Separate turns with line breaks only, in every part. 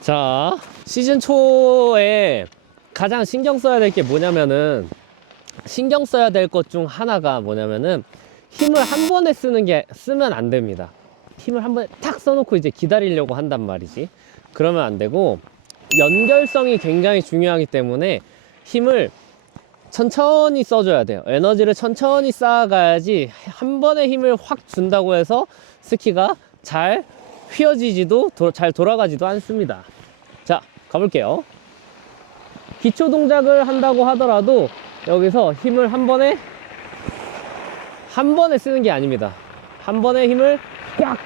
자, 시즌 초에 가장 신경 써야 될 게 뭐냐면은 신경 써야 될 것 중 하나가 뭐냐면은 힘을 한 번에 쓰는 게 쓰면 안 됩니다. 힘을 한 번에 탁 써놓고 이제 기다리려고 한단 말이지. 그러면 안 되고 연결성이 굉장히 중요하기 때문에 힘을 천천히 써줘야 돼요. 에너지를 천천히 쌓아가야지 한 번에 힘을 확 준다고 해서 스키가 잘 휘어지지도 도- 잘 돌아가지도 않습니다. 자, 가볼게요. 기초 동작을 한다고 하더라도 여기서 힘을 한 번에 한 번에 쓰는 게 아닙니다. 한 번에 힘을 꽉!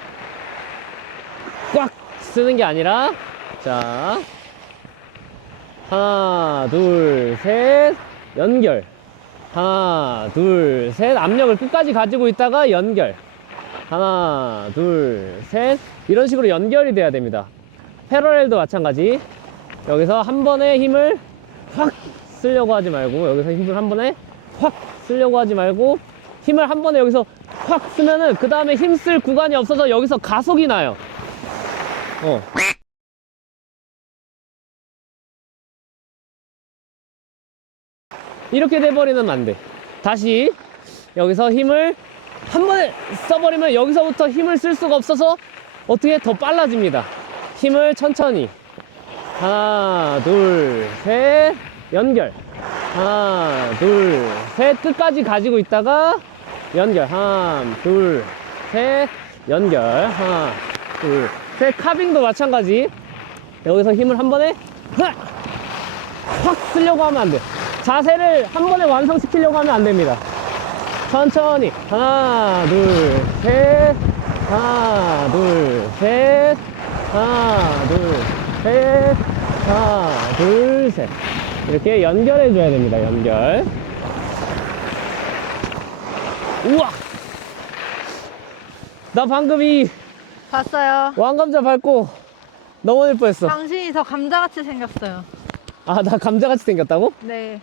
꽉! 쓰는 게 아니라 자 하나 둘 셋 연결 하나 둘 셋 압력을 끝까지 가지고 있다가 연결 하나 둘 셋. 이런 식으로 연결이 돼야 됩니다. 패러렐도 마찬가지. 여기서 한 번에 힘을 확 쓰려고 하지 말고 여기서 힘을 한 번에 확 쓰려고 하지 말고 힘을 한 번에 여기서 확 쓰면은 그 다음에 힘 쓸 구간이 없어서 여기서 가속이 나요. 어. 이렇게 돼버리면 안 돼. 다시 여기서 힘을 한 번에 써버리면 여기서부터 힘을 쓸 수가 없어서 어떻게 더 빨라집니다. 힘을 천천히. 하나, 둘, 셋, 연결. 하나, 둘, 셋, 끝까지 가지고 있다가 연결. 하나, 둘, 셋, 연결. 하나, 둘, 셋. 카빙도 마찬가지. 여기서 힘을 한 번에 확! 확 쓰려고 하면 안 돼. 자세를 한 번에 완성시키려고 하면 안 됩니다. 천천히. 하나, 둘, 셋. 하나, 둘, 셋. 하나, 둘, 셋. 하나, 둘, 셋. 이렇게 연결해 줘야 됩니다. 연결. 우와! 나 방금 이
봤어요.
왕감자 밟고 넘어질 뻔했어.
당신이 더 감자같이 생겼어요.
아, 나 감자같이 생겼다고?
네.